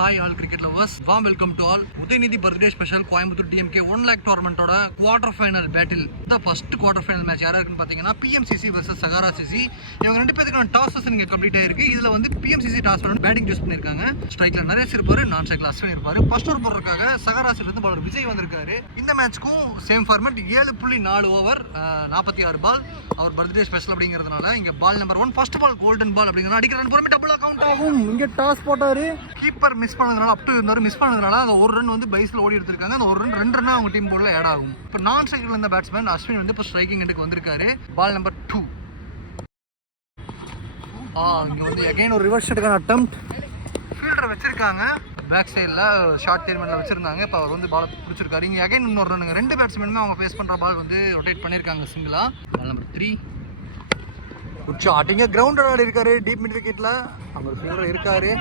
Hi all cricket lovers warm welcome to all Udhayanidhi birthday special Coimbatore DMK one lakh டோர்னமெண்ட்டோட quarter final battle இந்த first quarter final match யாரா இருக்குன்னு பார்த்தீங்கன்னா PMCC versus Sahara CC இவங்க ரெண்டு பேருக்கான டாஸஸ் இங்கே complete ஆயிருக்கு. இதில் வந்து பிஎம்சிசி டாஸ் பண்ணி பேட்டிங் சூஸ் பண்ணியிருக்காங்க ஸ்ட்ரைக்கில் நரேஷ் இருப்பாரு நான் ஸ்ட்ரைக்கில் அஸ்வின் இருப்பாரு. ஃபர்ஸ்ட் ஓவர் போடுறதுக்காக சகாராசில் இருந்து பாலர் விஜய் வந்திருக்காரு. இந்த மேட்ச்க்கும் சேம் ஃபார்மேட் ஏழு புள்ளி நாலு ஓவர் நாற்பத்தி ஆறு பால் அவர் பர்த்டே ஸ்பெஷல் அப்படிங்கிறதுனால இங்கே ball number one first ball golden ball அப்படிங்கிற அடிக்கிற டபுள் அக்கவுண்ட் ஆகும். இங்கே டாஸ் போட்டாரு. கீப்பர் மிஸ் பண்ணதுனால அப் டு இருந்தாலும் மிஸ் பண்ணதுனால அந்த ஒரு ரன் வந்து பைஸில் ஓடி எடுத்திருக்காங்க. அந்த ஒரு ரன் ரெண்டு ரன் அவங்க டீம் போர்டில் ஆட் ஆகும். இப்போ நான் ஸ்ட்ரைக்கில் இருந்த பேட்ஸ்மேன் அஸ்வின் வந்து இப்போ ஸ்ட்ரைக்கிங் எண்டுக்கு வந்திருக்காரு. பால் நம்பர் டூ ஆ இங்கே வந்து அகைன் ஒரு ரிவர்ஸ் ஷாட்டுக்கான அட்டம் ஃபீல்டர் வச்சிருக்காங்க. பேக் சைடில் ஷார்ட் தேர்மெண்ட்டில் வச்சிருந்தாங்க. இப்போ அவர் வந்து பால் பிடிச்சிருக்காரு. இங்கே அகைன் இன்னொரு ரன்னுங்க ரெண்டு பேட்ஸ்மேனுமே அவங்க ஃபேஸ் பண்ணுற பால் வந்து ரொட்டேட் பண்ணியிருக்காங்க சிங்கிளாக ball number three good shot இங்கே கிரவுண்ட் ஆடி இருக்காரு டீப் மிட் விக்கெட்டில் அவர் ஃபீல்டர் இருக்காரு.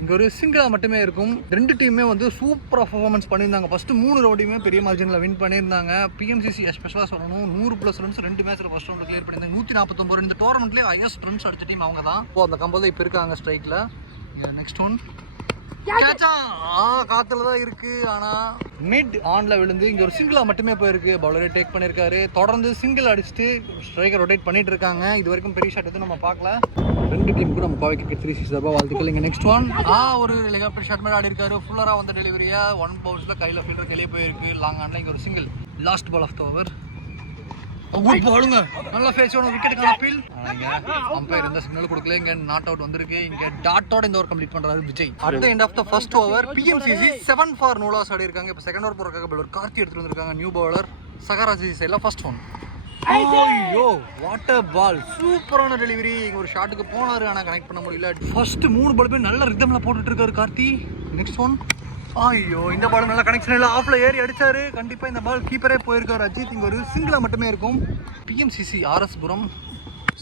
இங்கே ஒரு சிங்கிளாக மட்டுமே இருக்கும். ரெண்டு டீமுமே வந்து சூப்பராக பர்ஃபார்மன்ஸ் பண்ணியிருந்தாங்க. ஃபஸ்ட்டு மூணு ரவுடியுமே பெரிய மார்ஜினில் வின் பண்ணியிருந்தாங்க. பிஎம்சிசி எஸ்பெஷலாக சொல்லணும் நூறு ப்ளஸ் ரன்ஸ் ரெண்டு மேட்ச்சில் ஃபஸ்ட் ரவுண்ட் கிளியர் பண்ணியிருந்தாங்க. நூற்றி நாற்பத்தொம்பது இந்த டோர்னமெண்ட்லேயே ஹையஸ்ட் ரன்ஸ் அடிச்ச டீம் அவங்க தான் இப்போ அந்த கம்பல் இப்போ இருக்காங்க ஸ்ட்ரைக்கில் நெக்ஸ்ட் ஒன் காத்துல தான் இருக்கு ஆனா. மிட் ஆன்ல விழுந்து இங்க ஒரு சிங்கிளா மட்டுமே போயிருக்கு. பவுலரே டேக் பண்ணிருக்காரு. தொடர்ந்து சிங்கிள் அடிச்சுட்டு ஸ்ட்ரைக்கர் ரொட்டேட் பண்ணிட்டு இருக்காங்க. இது வரைக்கும் பெரிய ஷாட் எதுவும் நம்ம பார்க்கல. ரெண்டு டீமுக்கும் நம்ம கோவை கிரிக்கெட் த்ரீ சிக்ஸ் தப்பா வாழ்த்துக்கள். இங்க நெக்ஸ்ட் ஒன் ஆ ஒரு ஹெலிகாப்டர் ஷாட் மாதிரி ஆடி இருக்காரு. ஃபுல்லரா வந்த டெலிவரியா ஒன் பவுன்ஸ்ல கையில ஃபீல்டர் வெளியே போயிருக்கு. லாங் ஆன்ல இங்க ஒரு single last ball of the over good பாலுங்க நல்ல ஃபேஸ் ஒன்று விக்கெட்டுக்கான அப்பீல் அம்பையர் எந்த சிக்னல் கொடுக்கல. இங்க நாட் அவுட் வந்திருக்கு. இங்க டாட்டோட இந்த ஓவர் கம்ப்ளீட் பண்றாரு Vijay. At end of the first over PMCC seven for no loss ஆடி இருக்காங்க. இப்போ செகண்ட் ஓவர் போறதுக்காக பவுலர் கார்த்தி எடுத்துட்டு வந்திருக்காங்க. நியூ பவுலர் சகாராஜி சைடில் ஃபர்ஸ்ட் ஒன் ஐயோ வாட்டர் பால் சூப்பரான டெலிவரி இங்க ஒரு ஷாட்டுக்கு போனாரு ஆனா கனெக்ட் பண்ண முடியல. ஃபர்ஸ்ட் மூணு பால் போய் நல்ல ரிதம்ல போட்டுட்டு இருக்காரு கார்த்தி. நெக்ஸ்ட் ஒன் ஐயோ இந்த பால் நல்ல கனெக்ஷன் இல்லை. ஆஃப்ல ஏறி அடிச்சாரு. கண்டிப்பா இந்த பால் கீப்பரே போயிருக்காரு அஜித். இங்க ஒரு சிங்கிளா மட்டுமே இருக்கும். PMCC RS Puram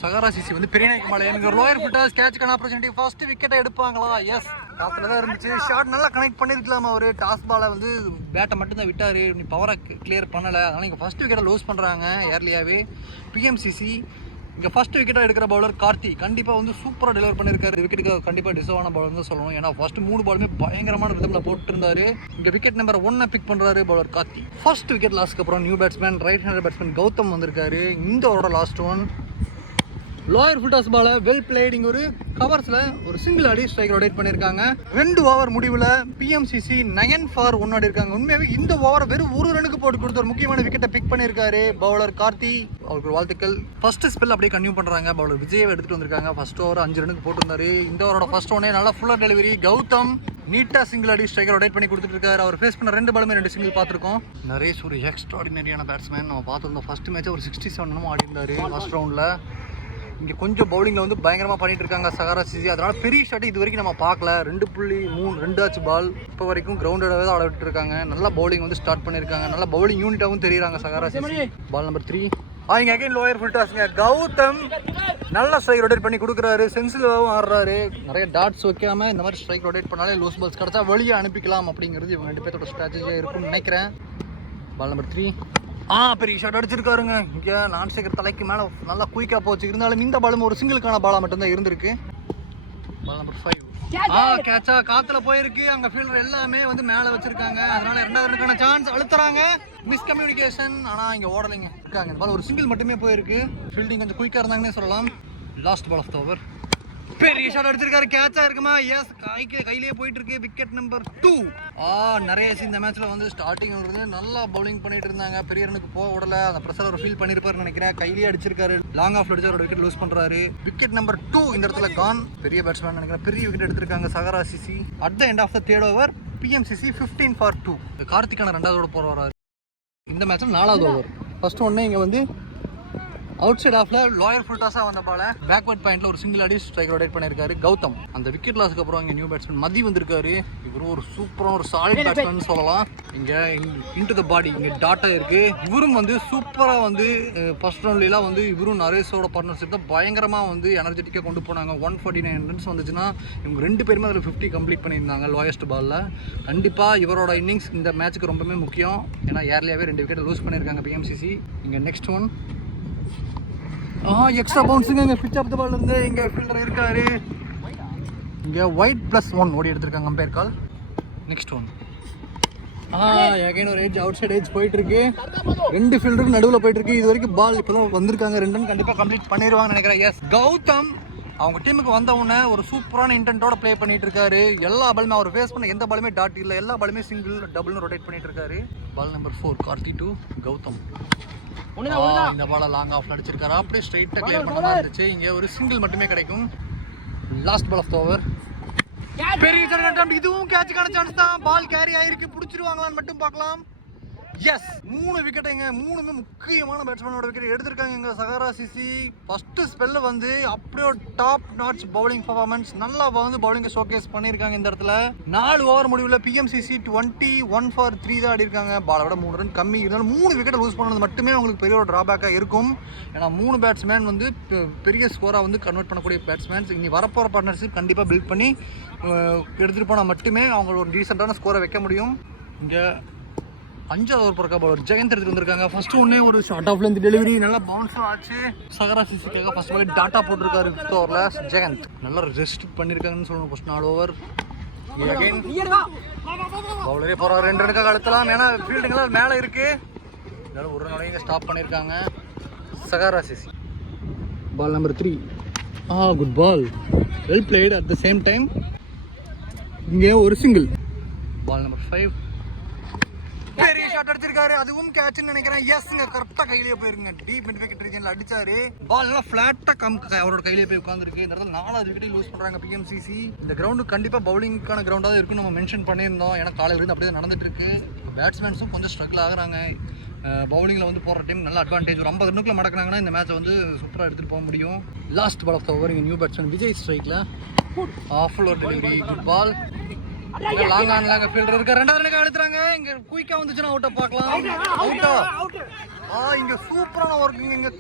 Sahara CC வந்து பெரியநாயக்கு மலை எனக்கு லோயர் ஃபிட்டாஸ் கேட்ச்க்கான ஆப்பர்ச்சுனிட்டி ஃபர்ஸ்ட் விக்கெட்டை எடுப்பாங்களா? எஸ் காத்துல தான் இருந்துச்சு. ஷாட் நல்லா கனெக்ட் பண்ணிருக்கலாம் அவர். டாஸ் பாலை வந்து பேட்டை மட்டும்தான் விட்டார். நீ பவரை கிளியர் பண்ணலை. அதனால் இங்கே ஃபர்ஸ்ட் விக்கெட்டை லூஸ் பண்ணுறாங்க ஏர்லியாகவே பிஎம்சிசி இங்கே ஃபஸ்ட்டு விக்கெட்டாக எடுக்கிற பவுலர் கார்த்தி. கண்டிப்பாக வந்து சூப்பராக டெலிவர் பண்ணியிருக்காரு விக்கெட்டுக்கு கண்டிப்பாக டிசர்வான பவுலர் தான் சொல்லணும். ஏன்னா ஃபஸ்ட் மூணு பாலுமே பயங்கரமான விதத்தில் போட்டுருந்தாரு. இங்கே விக்கெட் நம்பர் ஒன்னை பிக் பண்ணுறாரு பவுலர் கார்த்தி. ஃபர்ஸ்ட் விக்கெட் லாஸ்க்கு அப்புறம் new batsman right hander batsman Gautham வந்திருக்காரு. இந்த ஓவரோட last one lower full toss பால வெல் பிளேடிங் ஒரு கவர்ஸ்ல ஒரு சிங்கிள் அடி ஸ்ட்ரைக் ரொட்டேட் பண்ணிருக்காங்க. ரெண்டு ஓவர் முடிவுல பிஎம்சிசி நயன் ஃபார் ஒன் ஆடி இருக்காங்க உண்மையாவே இந்த ஓவரை வெறும் ஒரு ரனுக்கு போட்டு கொடுத்த ஒரு முக்கியமான விக்கெட்டை பிக் பண்ணிருக்காரு பவுலர் கார்த்தி. அவருக்கு வாழ்த்துக்கள். ஃபர்ஸ்ட் ஸ்பெல் அப்படியே கன்யூ பண்றாங்க. பவுலர் விஜயை எடுத்துட்டு வந்திருக்காங்க. ஃபர்ஸ்ட் ஓவர் அஞ்சு ரனுக்கு போட்டிருந்தாரு இந்த ஓவரோட ஃபர்ஸ்ட் ஒன்னே நல்லா ஃபுல்லர் டெலிவரி கௌதம் நீட்டா சிங்கிள் அடி ஸ்ட்ரைக்கர் ரொட்டேட் பண்ணி கொடுத்துட்டு இருக்காரு. அவர் ஃபேஸ் பண்ண ரெண்டு பாலுமே ரெண்டு சிங்கிள் பார்த்துருக்கோம். நரேஷ் ஒரு எக்ஸ்ட்ராடினரியான பேட்ஸ்மேன் நம்ம பார்த்துருந்தோம். ஃபர்ஸ்ட் மேட்ச் ஒரு சிக்ஸ்டி செவன் ஆடி இருந்தாரு ஃபர்ஸ்ட் ரவுண்டில் இங்கே கொஞ்சம் பவுலிங்கில் வந்து பயங்கரமாக பண்ணிட்டு இருக்காங்க சகாரா சிசி. அதனால பெரிய ஷாட் இது வரைக்கும் நம்ம பார்க்கல. ரெண்டு புள்ளி மூணு ரெண்டு ஆச்சு பால் இப்போ வரைக்கும் கிரவுண்டடாகவே தான் விட்டு இருக்காங்க. நல்லா பவுலிங் வந்து ஸ்டார்ட் பண்ணியிருக்காங்க நல்லா பவுலிங் யூனிட்டாகவும் தெரியுறாங்க Sahara CC. Ball number three uh இங்கே அகைன் லோயர் ஃபுல்டாஸ்ங்க கௌதம் நல்ல ஸ்ட்ரைக் ரொட்டேட் பண்ணி கொடுக்குறாரு. சென்சிலாகவும் ஆடுறாரு. நிறைய டாட்ஸ் வைக்காம இந்த மாதிரி ஸ்ட்ரைக் ரொட்டேட் பண்ணாலே லூஸ் பால்ஸ் கிடச்சா வெளியே அனுப்பிக்கலாம் அப்படிங்கிறது இவங்க ரெண்டு பேர்த்தோட ஸ்ட்ராட்டஜியாக இருக்கும்னு நினைக்கிறேன். பால் நம்பர் த்ரீ ஆ பெரிய ஷாட் அடிச்சிருக்காருங்க. இங்கே நான் சேகர் தலைக்கு மேலே நல்லா குயிக்காக போச்சு. இருந்தாலும் இந்த பாலும் ஒரு சிங்கிளுக்கான பாலாக மட்டும்தான் இருந்திருக்கு. பால் நம்பர் ஃபைவ் ஆ கேட்சா காத்துல போயிருக்கு. அங்க ஃபீல்டர் எல்லாமே வந்து மேல வச்சிருக்காங்க. அதனால ரெண்டாவது ரனுக்கான சான்ஸ் அழுத்துறாங்க. மிஸ் கம்யூனிகேஷன் ஆனா இங்க ஓடலைங்க. இருக்காங்க. இந்த பால் ஒரு சிங்கிள் மட்டுமே போயிருக்கு. ஃபீல்டிங் கொஞ்சம் குயிக்கா இருந்தாங்கன்னே சொல்லலாம். Last ball of the over பெரிய ஷாட் அடிச்சிருக்காரு. கேட்சா இருக்குமா? எஸ் கைக்கு கையிலேயே போயிட்டு இருக்கு விக்கெட் நம்பர் டூ ஆ நிறைய இந்த மேட்ச்ல வந்து ஸ்டார்டிங் வந்து நல்லா பவுலிங் பண்ணிட்டு இருந்தாங்க. பெரிய ரனுக்கு போக விடல. அந்த ப்ரெஷர் ஒரு ஃபீல் பண்ணிருப்பாரு நினைக்கிறேன். கையிலேயே அடிச்சிருக்காரு. லாங் ஆஃப் அடிச்சு ஒரு விக்கெட் லூஸ் பண்றாரு. விக்கெட் நம்பர் டூ இந்த இடத்துல கான் பெரிய பேட்ஸ்மேன் நினைக்கிறேன். பெரிய விக்கெட் எடுத்திருக்காங்க Sahara CC. At the end of the third over BMCC fifteen for two கார்த்திகான ரெண்டாவது போற வராரு இந்த மேட்ச்ல நாலாவது ஓவர் ஃபர்ஸ்ட் ஒன்னே இங்க வந்து அவுட் சைட் ஆஃப்ல லாயர் ஃபுல்டாஸா வந்த பால பேக்வர்ட் பாயிண்ட்ல ஒரு சிங்கிள் அடி ஸ்ட்ரைக் ரொட்டேட் பண்ணிருக்காரு கௌதம். அந்த விக்கெட் லாஸ்க்கு அப்புறம் இங்க நியூ பேட்ஸ்மேன் மதி வந்திருக்காரு. இவரும் ஒரு சூப்பரான ஒரு சாலிட் பேட்ஸ்மேன் சொல்லலாம். இங்க இன்டு த பாடி இங்க டாட்டா இருக்கு. இவரும் வந்து சூப்பரா வந்து ஃபர்ஸ்ட் ரவுண்ட்லாம் வந்து இவரும் நரேஷோட பார்ட்னர்ஷிப் தான் பயங்கரமா வந்து எனர்ஜெட்டிக்கா கொண்டு போனாங்க. ஒன் ஃபார்ட்டி நைன் ரன்ஸ் வந்துச்சுன்னா இவங்க ரெண்டு பேருமே அதில் ஃபிஃப்டி கம்ப்ளீட் பண்ணியிருந்தாங்க லோயஸ்ட் பால்ல கண்டிப்பா இவரோட இன்னிங்ஸ் இந்த மேட்ச்சுக்கு ரொம்பவே முக்கியம். ஏன்னா ஏர்லியாவே ரெண்டு விக்கெட் லூஸ் பண்ணியிருக்காங்க பிஎம்சிசி இங்க நெக்ஸ்ட் ஒன் ஆ எக்ஸ்ட்ரா பவுன்ஸுங்க இங்கே பிச் ஆஃப் த பால் இருந்து இங்கே ஃபீல்டர் இருக்காரு. இங்கே ஒயிட் ப்ளஸ் ஒன் ஓடி எடுத்திருக்காங்க umpire call next one uh again ஒரு ஏஜ் அவுட் சைட் ஏஜ் போயிட்டுருக்கு. ரெண்டு ஃபீல்டருக்கு நடுவில் போயிட்டுருக்கு. இது வரைக்கும் பால் இப்போ தான் வந்திருக்காங்க. ரெண்டு ரன் கண்டிப்பாக கம்ப்ளீட் பண்ணிடுவாங்கன்னு நினைக்கிறேன். எஸ் கௌதம். அவங்க டீமுக்கு வந்த ஒரு சூப்பரான இன்டென்ட்டோட ப்ளே பண்ணிட்டு இருக்காரு. எல்லா பாலுமே அவர் ஃபேஸ் பண்ண எந்த பாலுமே டாட் இல்லை. எல்லா பாலுமே சிங்கிள் டபுள்னு ரொட்டேட் பண்ணிட்டு இருக்காரு. Ball number four Karthi to Gautam. இந்த பால லாங் ஆஃப் அடிச்சிருக்காரு. அப்படியே ஸ்ட்ரைட்டாக கிளியர் பண்ண இருந்துச்சு. இங்கே ஒரு சிங்கிள் மட்டுமே கிடைக்கும். லாஸ்ட் பால் ஆஃப் ஓவர் பெரிய. இதுவும் கேட்சுக்கான சான்ஸ் தான். பால் கேரி ஆயிருக்கு. பிடிச்சிருவாங்களான்னு மட்டும் பார்க்கலாம். எஸ் மூணு விக்கெட்டுங்க மூணுமே முக்கியமான பேட்ஸ்மேனோட விக்கெட் எடுத்திருக்காங்க எங்க சகாரா சிசி ஃபர்ஸ்ட் ஸ்பெல்ல வந்து அப்படியே டாப் நாட்ச் பவுலிங் பர்ஃபார்மன்ஸ் நல்லா வந்து பவுலிங்கை ஷோகேஸ் பண்ணியிருக்காங்க இந்த இடத்துல. நாலு ஓவர் முடிவில் BMCC twenty one for three தான் ஆடிருக்காங்க பாலை விட மூணு ரன் கம்மி. இருந்தாலும் மூணு விக்கெட் லூஸ் பண்ணது மட்டுமே அவங்களுக்கு பெரிய ஒரு ட்ராபேக்காக இருக்கும். ஏன்னா மூணு பேட்ஸ்மேன் வந்து பெ- பெரிய ஸ்கோராக வந்து கன்வெர்ட் பண்ணக்கூடிய பேட்ஸ்மேன்ஸ் இனி வரப்போகிற பார்ட்னர்ஷிப் கண்டிப்பாக பில்ட் பண்ணி எடுத்துகிட்டு போனால் மட்டுமே அவங்க ஒரு டீசெண்டான ஸ்கோரை வைக்க முடியும். இங்கே அஞ்சாவது ஓவர் பிறக்க பால் ஜெயந்த் எடுத்துட்டு வந்திருக்காங்க. ஃபர்ஸ்ட் ஒன்னே ஒரு ஷார்ட் ஆஃப்ல இருந்து டெலிவரி நல்லா பவுன்ஸும் ஆச்சு. சகரா சிசிக்காக ஃபர்ஸ்ட் பால் டாட்டா போட்டிருக்காரு ஃபிஃப்த் ஓவரில் ஜெயந்த். நல்லா ரெஸ்ட் பண்ணியிருக்காங்கன்னு சொல்லணும் ஃபர்ஸ்ட் நாலு ஓவர் பவுலரே போகிற ரெண்டு ரனுக்காக அழுத்தலாம் ஏன்னா ஃபீல்டுங்கெல்லாம் மேலே இருக்கு. அதனால ஒரு நாளைக்கு ஸ்டாப் பண்ணியிருக்காங்க Sahara CC. Ball number three uh good ball well played at the same time இங்கே ஒரு சிங்கிள் பால் நம்பர் ஃபைவ் பெரிய ஷாட் அடிச்சிருக்காரு. அதுவும் கேட்ச்னு நினைக்கிறேன். எஸ்ங்க கரெக்டா கையிலேயே போயிருங்க டீப் மிட் விக்கெட் ரீஜன்ல அடிச்சாரு. பால் எல்லாம் ஃபிளாட்டா கம் அவரோட கையிலேயே போய் உட்காந்துருக்கு இந்த இடத்துல நாலாவது விக்கெட் லூஸ் பண்றாங்க பிஎம்சிசி இந்த கிரவுண்டு கண்டிப்பா பவுலிங்கான கிரவுண்டா தான் இருக்குன்னு நம்ம மென்ஷன் பண்ணியிருந்தோம். ஏன்னா காலையில இருந்து அப்படியே நடந்துட்டு இருக்கு. பேட்ஸ்மேன்ஸும் கொஞ்சம் ஸ்ட்ரகிள் ஆகுறாங்க. பவுலிங்கில் வந்து போகிற டைம் நல்ல அட்வான்டேஜ் ஒரு ஐம்பது ரன்னுக்குள்ள மடக்குனாங்கன்னா இந்த மேட்சை வந்து சூப்பராக எடுத்துகிட்டு போக முடியும். Last ball of the over இங்கே நியூ பேட்ஸ்மேன் விஜய் ஸ்ட்ரைக்கில் off over delivery good ball long on long fielder இருக்க. ரெண்டாவது ரனுக்கு அழுத்துறாங்க. இங்க குயிக்கா வந்துச்சுன்னா அவுட்டா பார்க்கலாம். அவுட்டா ஆ இங்க சூப்பரான ஒர்க் இங்க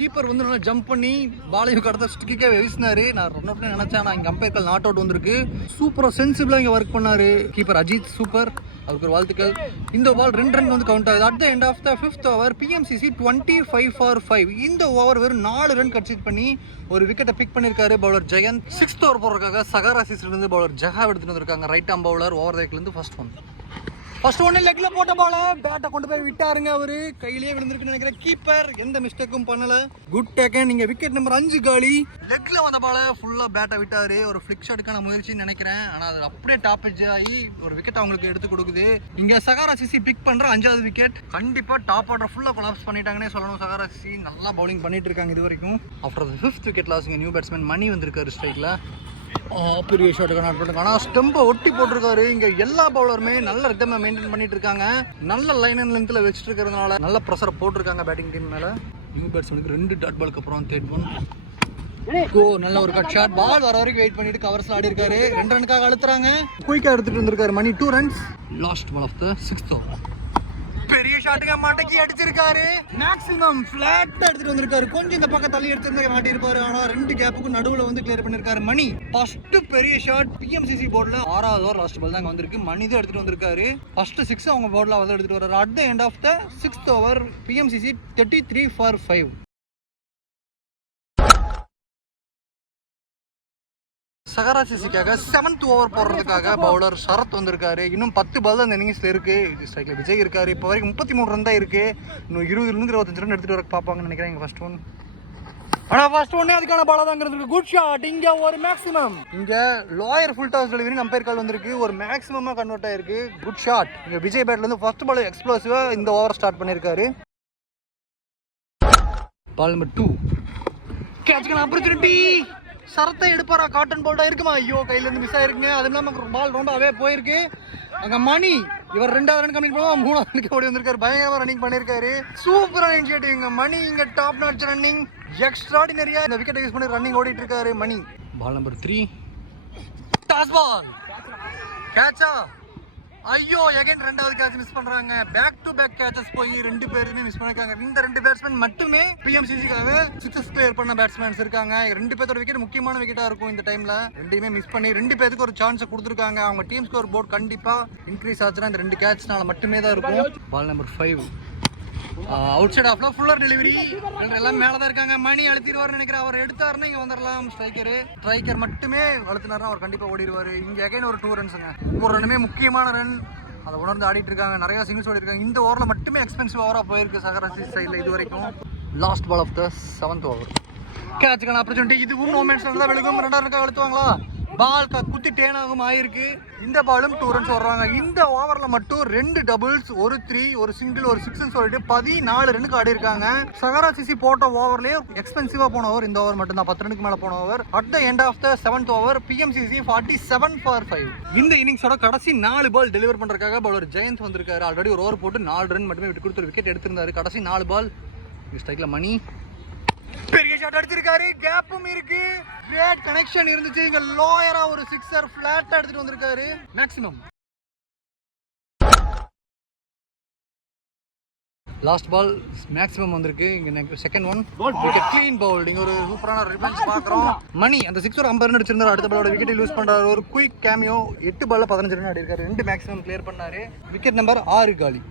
கீப்பர் வந்து நல்லா ஜம்ப் பண்ணி பாலையும் கடத்த ஸ்டிக்கே வீசினாரு. நான் ரொம்ப நினைச்சேன் நான் இங்க அம்பேத்கர் நாட் அவுட் வந்திருக்கு. சூப்பரா சென்சிபிளா இங்க ஒர்க் பண்ணாரு. கீப்பர் அஜித் சூப்பர் அவருக்கு ஒரு வாழ்த்துக்கள். இந்த பால் ரெண்டு ரன் வந்து கவுண்ட் ஆகுது. At the end of the fifth over BMCC twenty five for five இந்த ஓவர் வெறும் நாலு ரன் கன்சிட் பண்ணி ஒரு விக்கெட்டை பிக் பண்ணியிருக்காரு பவுலர் ஜெயந்த். சிக்ஸ்த் ஓவர் போடுறதுக்காக சகாராசிஸ்லேருந்து பவுலர் ஜஹா எடுத்துகிட்டு வந்திருக்காங்க. ரைட் ஆம் பவுலர் ஓவர் தேக்கிலேருந்து ஃபர்ஸ்ட் ஒன் ஃபர்ஸ்ட் ஒன்று லெக்கில் போட்ட பால பேட்டை கொண்டு போய் விட்டாருங்க அவரு. கையிலேயே விழுந்திருக்குன்னு நினைக்கிறேன். கீப்பர் எந்த மிஸ்டேக்கும் பண்ணல. குட் டேக்கன் நீங்க விக்கெட் நம்பர் அஞ்சு காலி. லெக்ல வந்த பால ஃபுல்லா பேட்டை விட்டாரு. ஒரு ஃபிளிக் ஷாட்டுக்கான முயற்சின்னு நினைக்கிறேன். ஆனா அது அப்படியே டாப் எட்ஜ் ஆகி ஒரு விக்கெட் அவங்களுக்கு எடுத்து கொடுக்குது. இங்க சகாரா சிசி பிக் பண்ற அஞ்சாவது விக்கெட் கண்டிப்பா டாப் ஆர்டர் ஃபுல்லா கொலாப்ஸ் பண்ணிட்டாங்கன்னே சொல்லணும். சகாரா சிசி நல்லா பவுலிங் பண்ணிட்டு இருக்காங்க இது வரைக்கும் ஆஃப்டர் ஃபிஃப்த் விக்கெட் லாஸ்ங்க நியூ பேட்ஸ்மேன் மணி வந்திருக்காரு ஸ்ட்ரைக்ல பெரிய ஷாட் பண்ணிருக்காங்க ஆனால் ஸ்டெம்பை ஒட்டி போட்டிருக்காரு. இங்க எல்லா பவுலருமே நல்ல ரிதமை மெயின்டைன் பண்ணிட்டு இருக்காங்க நல்ல லைன் அண்ட் லென்த்தில் வச்சுட்டு இருக்கிறதுனால நல்ல ப்ரெஷரை போட்டிருக்காங்க பேட்டிங் டீம் மேல. நியூ பேட்ஸ்மேனுக்கு ரெண்டு டாட் பாலுக்கு அப்புறம் தேர்ட் ஒன் ஓ நல்ல ஒரு கட் ஷாட் பால் வர வரைக்கும் வெயிட் பண்ணிட்டு கவர்ஸ்ல ஆடி இருக்காரு. ரெண்டு ரனுக்காக அழுத்துறாங்க. குயிக்கா எடுத்துட்டு வந்திருக்காரு Mani. Two runs last ball of the sixth over பெரிய ஷாட்டுங்க மடக்கி அடிச்சிருக்காரு. மேக்ஸிமம் ஃபிளாட்டா எடுத்துட்டு வந்திருக்காரு. கொஞ்சம் இந்த பக்கம் தள்ளி எடுத்து மாட்டிருப்பாரு ஆனா ரெண்டு கேப்புக்கும் நடுவுல வந்து கிளியர் பண்ணிருக்காரு மணி. ஃபர்ஸ்ட் பெரிய ஷாட் பிஎம்சிசி போர்டுல ஆறாவது ஓவர் லாஸ்ட் பால் தான் வந்திருக்கு. மணி தான் எடுத்துட்டு வந்திருக்காரு. ஃபர்ஸ்ட் சிக்ஸ் அவங்க போர்டில் வந்து எடுத்துட்டு வர்றாரு. At the end of the sixth over BMCC thirty three for five Sahara சிசிக்காக seventh over போடுறதுக்காக பவுலர் சரத் வந்திருக்காரு. இன்னும் பத்து பால் தான் இந்த இன்னிங்ஸில் இருக்கு. விஜய் இருக்காரு. இப்போ வரைக்கும் முப்பத்தி மூணு ரன் தான் இருக்குது இன்னும் இருபதுலேருந்து இருபத்தஞ்சு ரன் எடுத்துகிட்டு வர பார்ப்பாங்கன்னு நினைக்கிறேன் ஃபர்ஸ்ட் ஒன் ஆனால் ஃபர்ஸ்ட் ஒன்னே அதுக்கான பாலா தாங்கிறது குட் ஷாட் இங்கே ஒரு மேக்ஸிமம் இங்கே lower full toss delivery umpire call வந்திருக்கு. ஒரு மேக்ஸிமமாக கன்வெர்ட் ஆயிருக்கு. குட் ஷாட் இங்கே விஜய் பேட்லேருந்து ஃபர்ஸ்ட் பால் எக்ஸ்ப்ளோசிவாக இந்த ஓவர் ஸ்டார்ட் பண்ணியிருக்காரு பால் நம்பர் டூ கேட்ச்க்கான ஆப்பர்ச்சுனிட்டி சரத்தை எடுப்பாரா? காட்டன் போல்டா இருக்குமா? ஐயோ கையில இருந்து மிஸ் ஆயிருக்குங்க. அது இல்லாம பால் ரொம்பவே போயிருக்கு. அங்க மணி இவர் ரெண்டாவது ரன் கம்ப்ளீட் பண்ணுவா மூணாவது ரனுக்கு ஓடி வந்திருக்காரு. பயங்கரமா ரன்னிங் பண்ணிருக்காரு. சூப்பரா இனிஷியேட்டிவ் இங்க மணி இங்க டாப் நாட்ச் ரன்னிங் எக்ஸ்ட்ராடினரியா இந்த விக்கெட் யூஸ் பண்ணி ரன்னிங் ஓடிட்டு இருக்காரு Mani. Ball number three toss ball கேட்சா ஐயோ எகைன் ரெண்டாவது கேட்ச் மிஸ் பண்றாங்க. பேக் டு பேக் கேட்சஸ் போய் ரெண்டு பேருமே மிஸ் பண்ணிருக்காங்க. இந்த ரெண்டு பேட்ஸ்மேன் மட்டுமே பிஎம்சிசிக்காக சிக்ஸஸ் கிளியர் பண்ண பேட்ஸ்மேன்ஸ் இருக்காங்க. ரெண்டு பேர்த்தோட விக்கெட் முக்கியமான விக்கெட்டா இருக்கும் இந்த டைம்ல ரெண்டுமே மிஸ் பண்ணி ரெண்டு பேருக்கு ஒரு சான்ஸ் கொடுத்துருக்காங்க. அவங்க டீம் ஸ்கோர் போர்ட் கண்டிப்பா இன்க்ரீஸ் ஆச்சுன்னா இந்த ரெண்டு கேட்ச்னால மட்டுமே தான் இருக்கும். Ball number five outside ஆஃப்ல ஃபுல்லர் டெலிவரி எல்லாம் மேலே தான் இருக்காங்க. மணி அழுத்திடுவார்னு நினைக்கிறேன். அவர் எடுத்தாருன்னா இங்கே வந்துடலாம் ஸ்ட்ரைக்கர் ஸ்ட்ரைக்கர் மட்டுமே அழுத்தினார்னா அவர் கண்டிப்பாக ஓடிடுவார். இங்கே அகைன் ஒரு டூ ரன்ஸுங்க ஒரு ரெண்டுமே முக்கியமான ரன் அதை உணர்ந்து ஆடிட்டு இருக்காங்க. நிறைய சிங்கிள்ஸ் ஓடி இருக்காங்க இந்த ஓவரில் மட்டுமே எக்ஸ்பென்சிவ் ஓவராக போயிருக்கு சகரசி சைடில் இது வரைக்கும். Last ball of the seventh over கேட்சுக்கான opportunity இதுவும் மூமெண்ட்ஸ் தான் விழுகும். ரெண்டாயிரம் இருக்கா அழுத்துவாங்களா? பால் க குத்தி டேனாகும் ஆயிருக்கு. இந்த பாலும் டூ ரன்ஸ் வர்றாங்க இந்த ஓவரில் மட்டும் ரெண்டு டபுள்ஸ் ஒரு த்ரீ ஒரு சிங்கிள் ஒரு சிக்ஸ்னு சொல்லிட்டு பதினாலு ரன்னுக்கு ஆடி இருக்காங்க சகரா சிசி போட்ட ஓவர்லேயே எக்ஸ்பென்சிவாக போன ஓவர் இந்த ஓவர் மட்டும் தான் பத்து ரனுக்கு மேலே போன over at the end of the seventh over BMCC forty seven for five இந்த இன்னிங்ஸோட கடைசி நாலு பால் டெலிவர் பண்ணுறதுக்காக பவுலர் ஜெயந்த் வந்திருக்காரு. ஆல்ரெடி ஒரு ஓவர் போட்டு நாலு ரன் மட்டுமே விட்டு கொடுத்து விக்கெட் எடுத்திருந்தாரு. கடைசி நாலு பால் ஸ்ட்ரைக்கில் மணி. பெரிய ஷாட் அடிச்சிருக்காரு. கேப்பும் இருக்கு. கிரேட் கனெக்ஷன் இருந்துச்சு. இங்க லோயரா ஒரு சிக்ஸர் ஃபிளாட்டா எடுத்துட்டு வந்திருக்காரு. மேக்ஸிமம் லாஸ்ட் பால் மேக்ஸிமம் வந்திருக்கு. இங்க second one wicket clean bowl இங்க ஒரு சூப்பரான ரிவெஞ்ச் பாக்குறோம் மணி அந்த சிக்ஸ் ஒரு ஐம்பது ரன் அடிச்சிருந்தாரு. அடுத்த பாலோட விக்கெட் லூஸ் பண்றாரு. ஒரு குயிக் கேமியோ எட்டு பால்ல பதினஞ்சு ரன் ஆடி ரெண்டு மேக்ஸிமம் கிளியர் பண்ணாரு. விக்கெட் நம்பர் ஆறு காலி.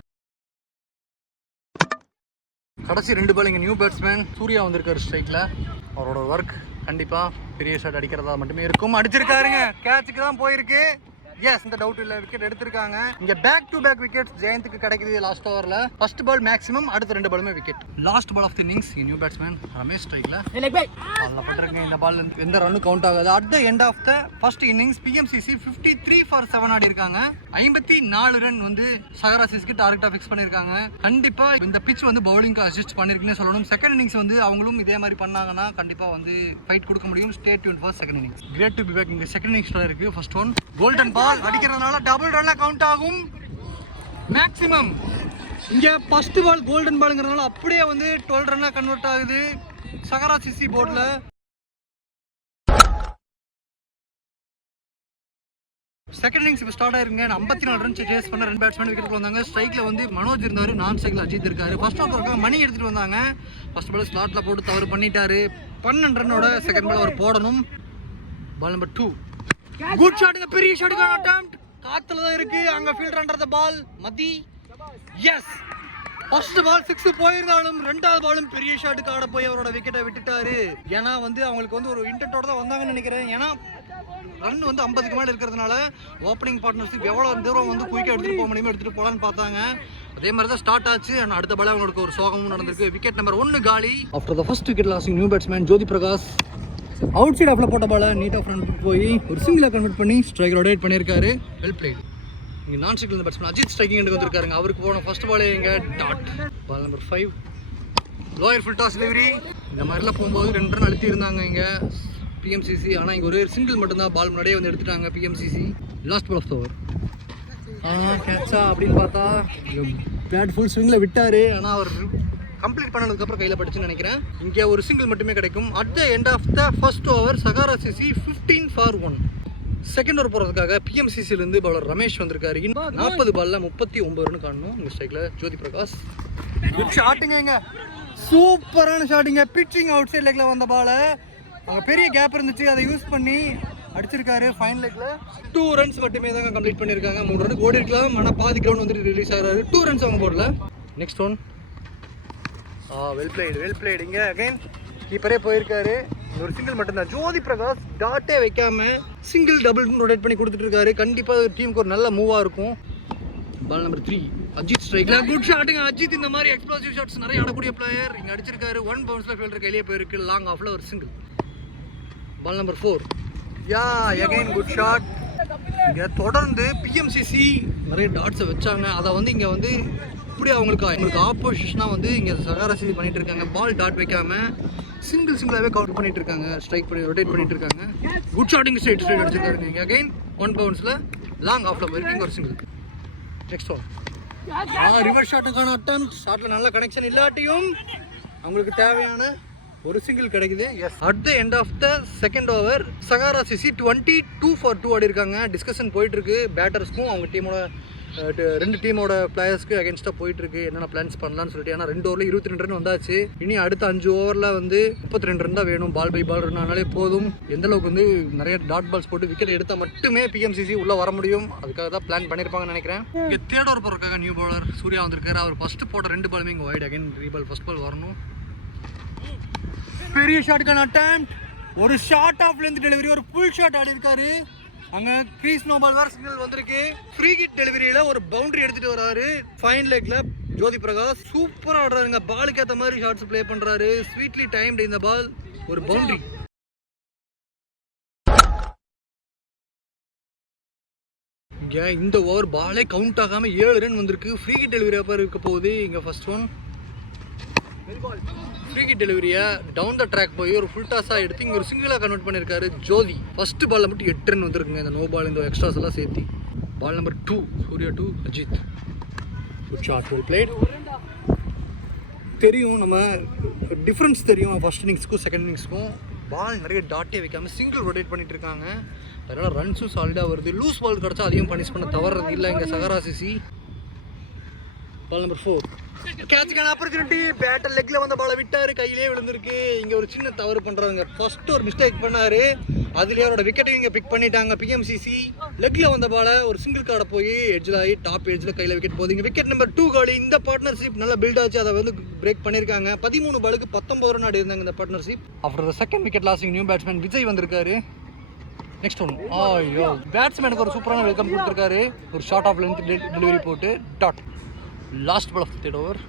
கடைசி ரெண்டு பால் இங்கே நியூ பேட்ஸ்மேன் சூர்யா வந்திருக்காரு ஸ்ட்ரைக்கில் அவரோட ஒர்க் கண்டிப்பாக பெரிய ஷாட் அடிக்கிறதா மட்டுமே இருக்கும். அடிச்சிருக்காருங்க. கேட்சுக்கு தான் போயிருக்கு. எஸ் இந்த டவுட் இல்லை. விக்கெட் எடுத்திருக்காங்க. இங்கே பேக் டு பேக் விக்கெட்ஸ் ஜெயந்துக்கு கிடைக்குது லாஸ்ட் ஓவரில் ஃபர்ஸ்ட் பால் மேக்ஸிமம் அடுத்த ரெண்டு பாலுமே wicket last ball of the innings new batsman Ramesh ஸ்ட்ரைக்கில் அதில் பட்டிருக்கேன் இந்த பால் எந்த ரன்னு கவுண்ட் ஆகாது. At the end of the first innings BMCC fifty three for seven ஆடி இருக்காங்க ஐம்பத்தி நாலு ரன் வந்து சகராசிஸ்க்கு டார்கெட்டாக ஃபிக்ஸ் பண்ணியிருக்காங்க. கண்டிப்பாக இந்த பிச் வந்து பவுலிங்க்கு அசிஸ்ட் பண்ணியிருக்குன்னு சொல்லணும். செகண்ட் இன்னிங்ஸ் வந்து அவங்களும் இதே மாதிரி பண்ணாங்கன்னா கண்டிப்பாக வந்து ஃபைட் கொடுக்க முடியும். Stay tuned for second innings great to be back இங்கே செகண்ட் இன்னிங்ஸில் இருக்குது ஃபர்ஸ்ட் ஒன் கோல்டன் பால் அடிக்கிறதுனால டபுள் ரன்னா கவுண்ட் ஆகும். மேக்ஸிமம் இங்கே ஃபர்ஸ்ட் பால் கோல்டன் பாலுங்கிறதுனால அப்படியே வந்து டுவெல் ரன்னாக கன்வெர்ட் ஆகுது. சகரா சிசி போர்டில் செகண்ட் இன்னிங்ஸ் இப்போ ஸ்டார்ட் ஆயிருங்க ஐம்பத்தி நாலு ரன் சேஸ் பண்ண ரெண்டு பேட்ஸ்மேன் விக்கெட் வந்தாங்க. ஸ்ட்ரைக்கில் வந்து மனோஜ் இருந்தார் நான் ஸ்ட்ரைக்கில் அஜித் இருக்காரு. ஃபர்ஸ்ட் ஆஃப் ஓவர் மணி எடுத்துட்டு வந்தாங்க. ஃபர்ஸ்ட் பால் ஸ்லாட்டில் போட்டு தவறு பண்ணிட்டாரு. பன்னெண்டு ரன்னோட செகண்ட் பால் அவர் போடணும். பால் நம்பர் டூ குட் ஷாட்டுங்க பெரிய ஷாட்டுக்கான அட்டம் காத்துல தான் இருக்கு அங்க fielder under the ball Mathi. Yes first ball six போயிருந்தாலும் ரெண்டாவது பாலும் பெரிய ஷாட்டுக்கு ஆட போய் அவரோட விக்கெட்டை விட்டுட்டாரு. ஏன்னா வந்து அவங்களுக்கு வந்து ஒரு இன்டென்ட்டோட தான் வந்தாங்கன்னு நினைக்கிறேன். ஏன்னா ரன் வந்து ஐம்பதுக்கு மேலே இருக்கிறதுனால ஓப்பனிங் பார்ட்னர்ஷிப் எவ்வளோ தூரம் வந்து குயிக்காக எடுத்துகிட்டு போக முடியுமோ எடுத்துகிட்டு போகலான்னு பார்த்தாங்க. அதே மாதிரி தான் ஸ்டார்ட் ஆச்சு. அண்ட் அடுத்த பால் அவங்களுக்கு ஒரு சோகமும் நடந்திருக்கு. விக்கெட் நம்பர் ஒன்று காலி. After the first wicket lasting new batsman Jyothi Prakash outside ஆஃபில் போட்ட பால நீட்டாக ஃப்ரண்ட் போய் ஒரு சிங்கிளாக கன்வெர்ட் பண்ணி ஸ்ட்ரைக்கர் ரொடேட் பண்ணியிருக்காரு வெல் பிளேட் இங்கே நான் ஸ்ட்ரைக்கில் பேட்ஸ்மேன் அஜித் ஸ்ட்ரைக்கிங் எடுத்து வந்திருக்காருங்க. அவருக்கு போன ஃபர்ஸ்ட் பாலே இங்கே dot ball number five lower full toss delivery இந்த மாதிரிலாம் போகும்போது ரெண்டு ரன் அழுத்தி இருந்தாங்க இங்கே பிஎம்சிசி ஆனால் இங்கே ஒரே சிங்கிள் மட்டும்தான் பால் முன்னாடியே வந்து எடுத்துட்டாங்க BMCC last ball of over கேட்சா அப்படின்னு பார்த்தா பேட் ஃபுல் ஸ்விங்கில் விட்டார். ஆனால் அவர் கம்ப்ளீட் பண்ணதுக்கப்புறம் கையில் படிச்சுன்னு நினைக்கிறேன். இங்கே ஒரு சிங்கிள் மட்டுமே கிடைக்கும். At the end of the first over Sahara CC fifteen for one second over போகிறதுக்காக பிஎம்சிசிலேருந்து பவுலர் ரமேஷ் வந்திருக்காரு. இன்னும் நாற்பது பால்ல முப்பத்தி ஒன்பது ரன் காணணும் இந்த ஸ்ட்ரைக்கில் ஜோதி பிரகாஷ். குட் ஷாட்டுங்க சூப்பரான ஷாட்டுங்க பிச்சிங் அவுட் சைட் லெக்ல வந்த பால அங்கே பெரிய கேப் இருந்துச்சு. அதை யூஸ் பண்ணி அடிச்சிருக்காரு ஃபைன் லெக்ல டூ ரன்ஸ் மட்டுமே தாங்க கம்ப்ளீட் பண்ணியிருக்காங்க மூணு ரன் ஓடி இருக்கலாம் ஆனால் பாதி கிரவுண்ட் வந்துட்டு ரிலீஸ் ஆகிறாரு. டூ ரன்ஸ் அவங்க போடல. Next one uh well played well played இங்கே அகைன் கீப்பரே போயிருக்காரு. ஒரு சிங்கிள் மட்டும்தான். ஜோதி பிரகாஷ் டாட்டே வைக்காம சிங்கிள் டபுள் ரொட்டேட் பண்ணி கொடுத்துட்டு இருக்காரு. கண்டிப்பாக டீமுக்கு ஒரு நல்ல மூவாக இருக்கும். பால் நம்பர் த்ரீ அஜித் ஸ்ட்ரைக்ல குட் ஷாட்டுங்க அஜித் இந்த மாதிரி எக்ஸ்ப்ளோசிவ் ஷாட்ஸ் நிறைய ஆடக்கூடிய பிளேயர் இங்க அடிச்சிருக்காரு. ஒன் பவுன்ஸ்ல ஃபீல்டர் கையிலே போயிருக்கு. லாங் ஆஃப்ல ஒரு single ball number four yeah again good shot இங்க தொடர்ந்து பிஎம்சிசி நிறைய டாட்ஸை வச்சாங்க. அதை வந்து இங்க வந்து அப்படி அவங்களுக்கு அவங்களுக்கு ஆப்போசிஷனாக வந்து இங்கே சகாரசி பண்ணிட்டு இருக்காங்க. பால் டாட் வைக்காம சிங்கிள் சிங்கிளாகவே கவுண்ட் பண்ணிட்டு இருக்காங்க. ஸ்ட்ரைக் பண்ணி ரொட்டேட் பண்ணிட்டு இருக்காங்க. குட் ஷாட்டிங் ஸ்ட்ரைட் ஸ்ட்ரைட் அடிச்சிருக்காரு நீங்கள் அகைன் ஒன் பவுன்ஸில் லாங் ஆஃப்ல போயிருக்கீங்க ஒரு சிங்கிள் நெக்ஸ்ட் ஓவர் ரிவர்ஸ் ஷாட்டுக்கான அட்டம் ஷாட்டில் நல்ல கனெக்ஷன் இல்லாட்டியும் அவங்களுக்கு தேவையான ஒரு சிங்கிள் கிடைக்குது. Yes at the end of the second over Sahara CC twenty two for two ஆடி இருக்காங்க. டிஸ்கஷன் போயிட்டு இருக்கு. பேட்டர்ஸ்க்கும் அவங்க டீமோட ரெண்டு டீமோட பிளேயர்ஸ்க்கு அகேன்ஸ்டாக போயிட்டு இருக்கு என்னென்ன பிளான்ஸ் பண்ணலாம்னு சொல்லிட்டு. ஏன்னா ரெண்டு ஓவரில் இருபத்தி ரெண்டு ரன் வந்தாச்சு. இனி அடுத்த அஞ்சு ஓவரில் வந்து முப்பத்தி ரெண்டு ரன் தான் வேணும். பால் பை பால் ரன் ஆனாலே போதும். எந்த அளவுக்கு வந்து நிறைய டாட் பால்ஸ் போட்டு விக்கெட் எடுத்தால் மட்டுமே பிஎம்சிசி உள்ளே வர முடியும். அதுக்காக தான் பிளான் பண்ணியிருப்பாங்கன்னு நினைக்கிறேன். இங்கே தேர்ட் ஓவர் போகிறக்காக நியூ பவுலர் சூர்யா வந்திருக்காரு. அவர் ஃபஸ்ட்டு போட்ட ரெண்டு பாலுமே இங்கே wide again reball first ball வரணும். பெரிய ஷாட்டுக்கான அட்டம் ஒரு ஷார்ட் ஆஃப்லேருந்து டெலிவரி ஒரு ஃபுல் ஷாட் ஆடி இருக்காரு அங்க கிரீஸ் நோபால் வேற சிக்னல் வந்திருக்கு. ஃப்ரீ கிட் டெலிவரியில ஒரு பவுண்டரி எடுத்துட்டு வராரு. ஃபைன் லெக்ல ஜோதி பிரகாஷ் சூப்பரா ஆடுறாருங்க. பாலுக்கு ஏத்த மாதிரி ஷாட்ஸ் ப்ளே பண்றாரு. ஸ்வீட்லி டைம்டு இந்த பால் ஒரு பவுண்டரி இங்கே இந்த ஓவர் பாலே கவுண்ட் ஆகாமல் ஏழு ரன் வந்திருக்கு. ஃப்ரீ கிட் டெலிவரி அப்போ இருக்க போகுது. இங்கே ஃபர்ஸ்ட் ஒன் ஃப்ரீ டெலிவரியை டவுன் த ட்ராக் போய் ஒரு ஃபுல் டாஸாக எடுத்து இங்கே ஒரு சிங்கிளாக கன்வெர்ட் பண்ணியிருக்காரு ஜோதி. ஃபஸ்ட்டு பாலில் மட்டும் எட்டு ரன் வந்துருக்குங்க. இந்த நோ பால் இந்த எக்ஸ்ட்ராஸ் எல்லாம் சேர்த்து. Ball number two Surya to Ajith good full played தெரியும் நம்ம டிஃப்ரென்ஸ் தெரியும். ஃபர்ஸ்ட் இன்னிங்ஸ்க்கும் செகண்ட் இன்னிங்ஸ்க்கும் பால் நிறைய டாட்டே வைக்காமல் சிங்கிள் ரொட்டேட் பண்ணிட்டு இருக்காங்க. அதனால் ரன்ஸும் சாலிடாக வருது. லூஸ் பால் கிடச்சா அதிகம் பனிஷ் பண்ண தவறது இல்லை இங்கே சகராசிசி. பால் நம்பர் ஃபோர் கேட்சுக்கான ஆப்பர்ச்சுனிட்டி பேட்டர் லெக்ல வந்த பாலை விட்டாரு. கையிலே விழுந்திருக்கு. இங்க ஒரு சின்ன தவறு பண்றாங்க ஃபர்ஸ்ட் ஒரு மிஸ்டேக் பண்ணாரு. அதுலயே அவரோட விக்கெட்டையும் இங்க பிக் பண்ணிட்டாங்க. பிஎம்சிசி லெக்ல வந்த பாலை ஒரு சிங்கிள் கார்டை போய் எட்ஜில் ஆகி டாப் எட்ஜில் கையில விக்கெட் போகுது. இங்க விக்கெட் நம்பர் டூ காலி. இந்த பார்ட்னர்ஷிப் நல்லா பில்ட் ஆச்சு. அதை வந்து பிரேக் பண்ணிருக்காங்க. பதிமூணு பாலுக்கு பத்தொன்பது ரன் ஆடி இருந்தாங்க இந்த partnership after second wicket lasting new batsman Vijay வந்திருக்காரு. நெக்ஸ்ட் ஒன் ஐயோ. பேட்ஸ்மேனுக்கு ஒரு சூப்பரான வெல்கம் கொடுத்துருக்காரு. ஒரு ஷார்ட் ஆஃப் லென்த் டெலிவரி போட்டு dot last ball of third over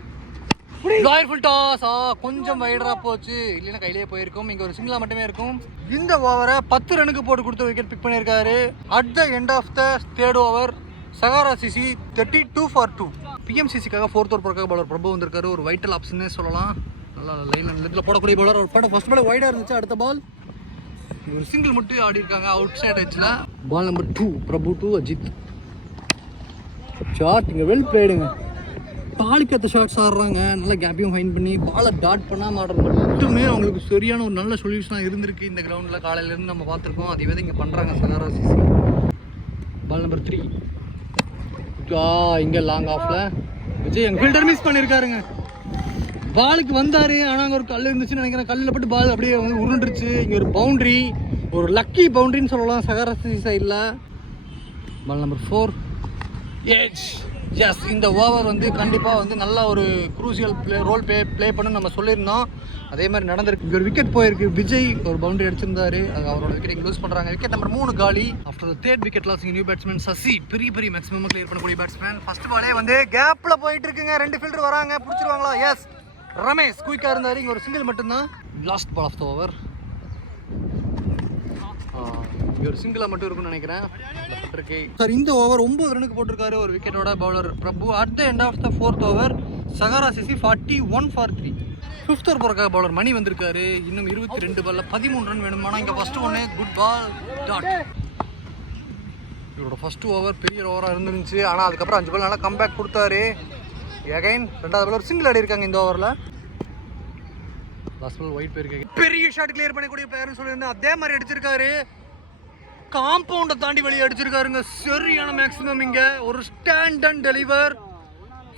lower full toss uh கொஞ்சம் வைடரா போச்சு. இல்லைன்னா கையிலேயே போயிருக்கும். இங்க ஒரு சிங்கிளா மட்டுமே இருக்கும். இந்த ஓவரை பத்து ரனுக்கு போட்டு கொடுத்து விக்கெட் பிக் பண்ணியிருக்காரு. At the end of the third over Sahara CC thirty two for two பிஎம்சிசிக்காக fourth over போறக்காக பாலர் பிரபு வந்திருக்காரு. ஒரு வைட்டல் ஆப்ஷனே சொல்லலாம். நல்லா லைன் லெட்டில் போடக்கூடிய பாலர் ஒரு படம் ஃபர்ஸ்ட் பால் வைடாக இருந்துச்சு அடுத்த பால் ஒரு சிங்கிள் மட்டும் ஆடி இருக்காங்க. அவுட் சைட் எட்ஜில் ball number two Prabhu to Ajith. Shot இங்கே வெல் பிளேடுங்க பாலுக்கு ஏற்ற ஷாட்ஸ் ஆடுறாங்க. நல்ல கேப்பையும் ஃபைன் பண்ணி பாலை டாட் பண்ணாமல் ஆடுறது மட்டுமே அவங்களுக்கு சரியான ஒரு நல்ல சொல்யூஷனாக இருந்திருக்கு. இந்த கிரவுண்டில் காலையிலேருந்து நம்ம பார்த்துருக்கோம். அதே வித இங்கே பண்ணுறாங்க Sahara CC. Ball number three uh இங்கே லாங் ஆஃபில் விஜய் எங்கள் ஃபில்டர் மிஸ் பண்ணியிருக்காருங்க பாலுக்கு வந்தார். ஆனால் அங்கே ஒரு கல் இருந்துச்சுன்னு நினைக்கிறேன். கல்லில் பட்டு பால் அப்படியே வந்து உருண்டுருச்சு. இங்கே ஒரு பவுண்ட்ரி ஒரு லக்கி பவுண்ட்ரின்னு சொல்லலாம். சகாரசி சைடில் ball number four edge yes இந்த ஓவர் வந்து கண்டிப்பாக வந்து நல்ல ஒரு crucial play role play play பண்ணு நம்ம சொல்லியிருந்தோம். அதே மாதிரி நடந்திருக்கு. இங்கே ஒரு விக்கெட் போயிருக்கு. விஜய் ஒரு பவுண்டரி அடிச்சிருந்தாரு. அது அவரோட விக்கெட் இங்கே லூஸ் பண்ணுறாங்க விக்கெட் நம்பர் மூணு காலி. After third wicket loss new batsman Sasi பெரிய பெரிய மேக்ஸிமம் கிளியர் பண்ணக்கூடிய பேட்ஸ்மேன் ஃபர்ஸ்ட் பாலே வந்து கேப்பில் போயிட்டு இருக்குங்க. ரெண்டு ஃபீல்டர் வராங்க. பிடிச்சிருவாங்களா? எஸ் ரமேஷ் குயிக்காக இருந்தார். இங்கே ஒரு சிங்கிள் மட்டும்தான். Last ball of the over இங்கே ஒரு சிங்கிளா மட்டும் இருக்கும்னு நினைக்கிறேன். இருக்கு சார் இந்த ஓவர் ஒன்பது ரனுக்கு போட்டிருக்காரு ஒரு விக்கெட்டோட bowler Prabhu. At the end of the fourth over Sahara CC forty one for three fifth over போகிறக்காக bowler Mani வந்திருக்காரு. இன்னும் இருபத்தி ரெண்டு பால்ல பதிமூணு ரன் வேணும். ஆனால் இங்கே ஃபர்ஸ்ட் ஒன்று குட் பால் டாட் இவரோட ஃபர்ஸ்ட் ஓவர் பெரிய ஓவராக இருந்துருந்துச்சு. ஆனால் அதுக்கப்புறம் அஞ்சு பால் நல்லா கம்பேக் கொடுத்தாரு. எகைன் ரெண்டாவது பால் ஒரு சிங்கிள் ஆடி இருக்காங்க இந்த ஓவரில் லாஸ்ட் பால் ஒயிட் போயிருக்காங்க பெரிய ஷாட் கிளியர் பண்ணக்கூடிய பிளேயர்னு சொல்லியிருந்தேன் அதே மாதிரி அடிச்சிருக்காரு. காம்பவுண்டை தாண்டி வெளியே அடிச்சிருக்காருங்க. சரியான மேக்ஸிமம் இங்க. ஒரு ஸ்டாண்ட் அண்ட் டெலிவர்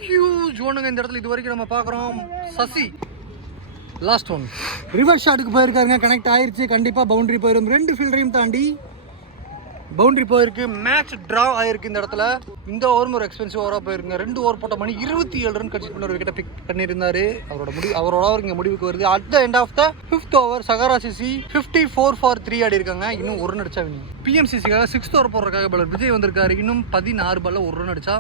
ஹியூஜ் ஒன்றுங்க இந்த இடத்துல. இது வரைக்கும் நம்ம பார்க்குறோம். சசி. லாஸ்ட் ஒன் ரிவர்ஸ் ஷாட்டுக்கு போயிருக்காருங்க. கனெக்ட் ஆயிருச்சு. கண்டிப்பாக பவுண்டரி போயிடும் ரெண்டு ஃபீல்டரையும் தாண்டி பவுண்டரி போயிருக்கு மேட்ச் ட்ரா ஆயிருக்கு இந்த இடத்துல. இந்த ஓவரும் ஒரு எக்ஸ்பென்சிவ் ஓவராக போயிருங்க ரெண்டு ஓவர் போட்ட மணி இருபத்தி ஏழு ரன் கட்சி பண்ண ஒரு விக்கெட்டை பிக் பண்ணியிருந்தாரு. அவரோட முடிவு அவரோட ஓவர் இங்கே முடிவுக்கு வருது. At the end of the fifth over Sahara CC fifty four for three ஆடி இருக்காங்க. இன்னும் ஒரு ரன் அடிச்சா பிஎம்சிசிக்காக சிக்ஸ்த் ஓவர் போடுறதுக்காக பலர் விஜய் வந்திருக்காரு. இன்னும் பதினாறு பால்ல ஒரு ரன் அடிச்சா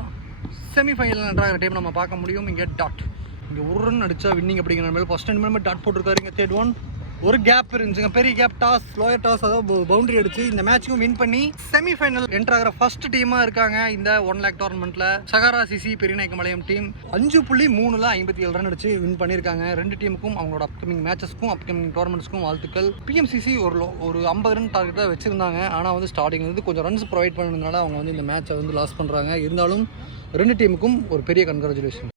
செமிஃபைனல் நன்றாக டைம் நம்ம பார்க்க முடியும். இங்கே டாட் இங்கே ஒரு ரன் அடிச்சா வின்னிங் அப்படிங்கிற மேலே ஃபஸ்ட் டைம் மேலே டாட் போட்டிருக்காரு. இங்கே தேர்ட் ஒன் ஒரு கேப் இருந்துச்சுங்க. பெரிய கேப் டாஸ் லோயர் டாஸ் அதாவது பவுண்டரி அடிச்சு இந்த மேட்சுக்கும் வின் பண்ணி செமிஃபைனல் என்டர் ஆகிற ஃபர்ஸ்ட் டீமாக இருக்காங்க இந்த ஒன் லேக் டோர்னமெண்ட்டில் சகாரா சிசி பெரியநாயக்கமலையம் டீம் அஞ்சு புள்ளி மூணுல ஐம்பத்தி ஏழு ரன் அடிச்சு வின் பண்ணியிருக்காங்க. ரெண்டு டீமுக்கும் அவங்களோட அப்கமிங் மேட்சஸ்க்கும் அப்கமிங் டோர்னமெண்ட்ஸ்க்கும் வாழ்த்துக்கள். பிஎம்சிசி ஒரு ஒரு ஐம்பது ரன் டார்கெட்டாக வச்சிருந்தாங்க. ஆனால் வந்து ஸ்டார்டிங் வந்து கொஞ்சம் ரன்ஸ் ப்ரொவைட் பண்ணதுனால அவங்க வந்து இந்த மேட்சை வந்து லாஸ் பண்ணுறாங்க இருந்தாலும் ரெண்டு டீமுக்கும் ஒரு பெரிய கங்க்ராச்சுலேஷன்